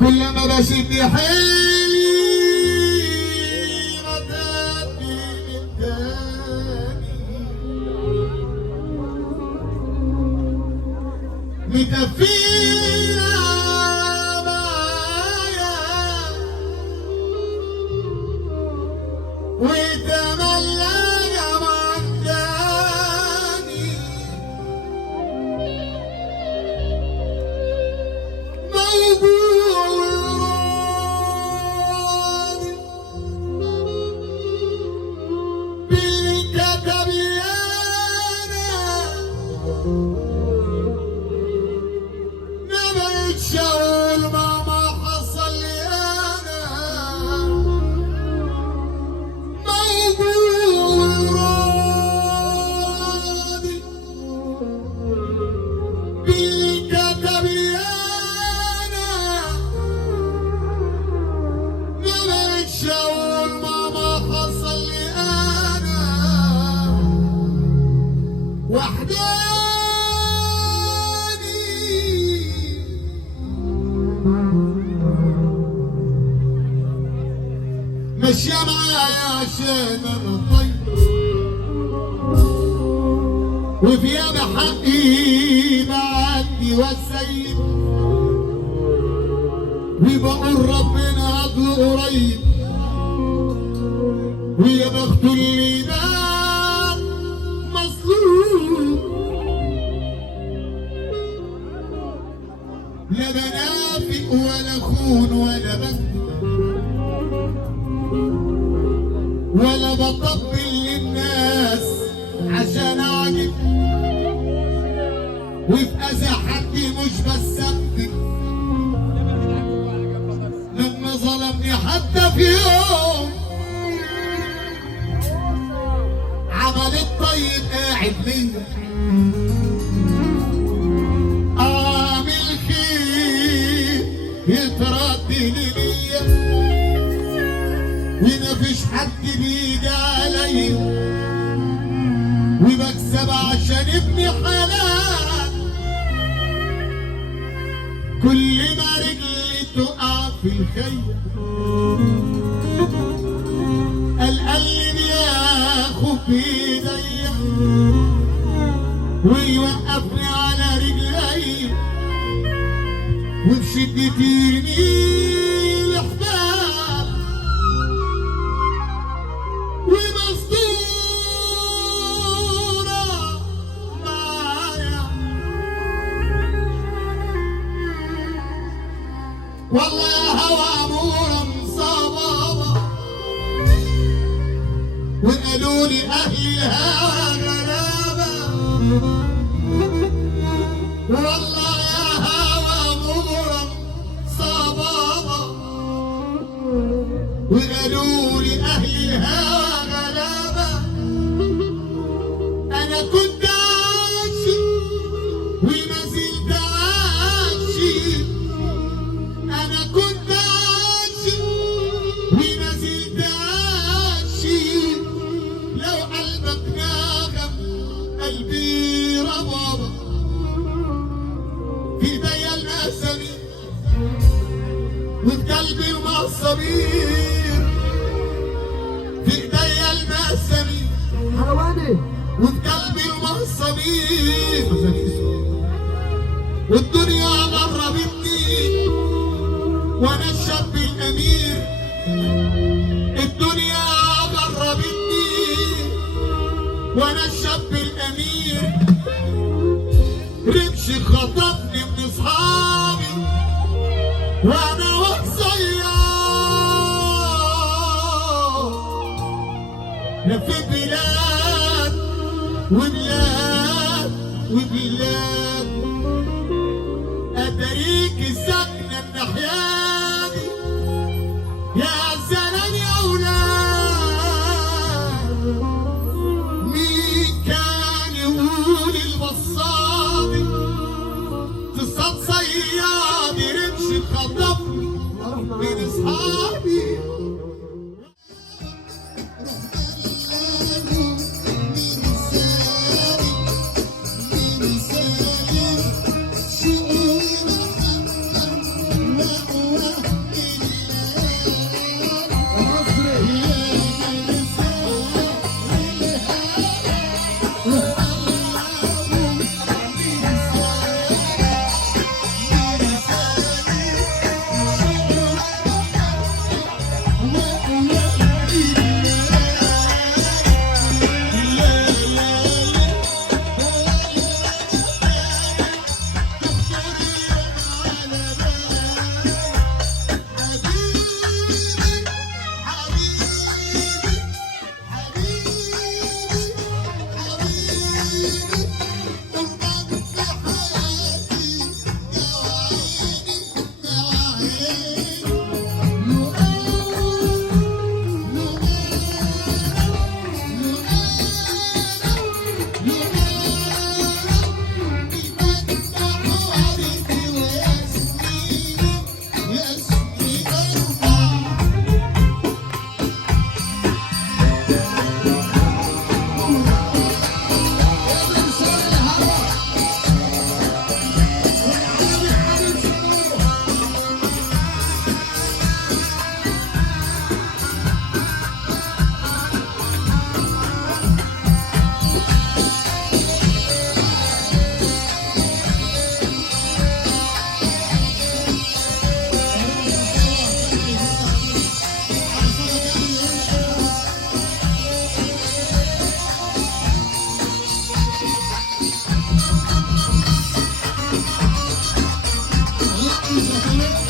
كلما بشد حيلي رداتي من تاني مكفينا معايا وتملى جمعك تاني موضوع بالكتب يانا شاول ما حصل لي انا موضوع راضي بالكتب انا نبعد شاول ما حصل لي انا وحداني ماشية معايا عشان انا طيب وفي ياما حقي بعدي والسيد وبقول ربنا عدله قريب ويا بخت اللي ده مظلوم لا بنافق ولا خون ولا بكذب ولا بطبل للناس عشان اعجب وفي اذى حد مش بسبب لما ظلمني حتى في يوم عمل الطيب قاعد ليا اعمل خير يترد ليا ومفيش حد بيجي عليا وبكسب عشان ابني حلال كل ما رجلي تقع في الخير القلب بياخد بايديا ويوقفني على رجلي وبشدتي يرميني لحباب ومصدورة معايا والله يا هوى عمورة مصابة وقالوا لي أهل الهوى غلابة والله يا هوى عمورة صبابة وقالوا لي أهل الهوى غلابة أنا كنت عاشق وما زلت عاشق أنا كنت عاشق وما زلت عاشق لو قلبك ناغم قلبي ربابة في ايديا المقسمين وفي قلبي المعصبين في ايديا المقسمين حلواني وفي قلبي المعصبين والدنيا غربتني وانا الشاب الامير الدنيا غربتني وانا الشاب الامير رمشي خطفني من اصحابي وانا وقصير لفيت بلاد وبلاد وبلاد اتاريك ساكنه الناحيادي يا زلمه يا اولاد مين كان يقول الوصادي تصاد صيادي رمشي خطفني من اصحابي الله.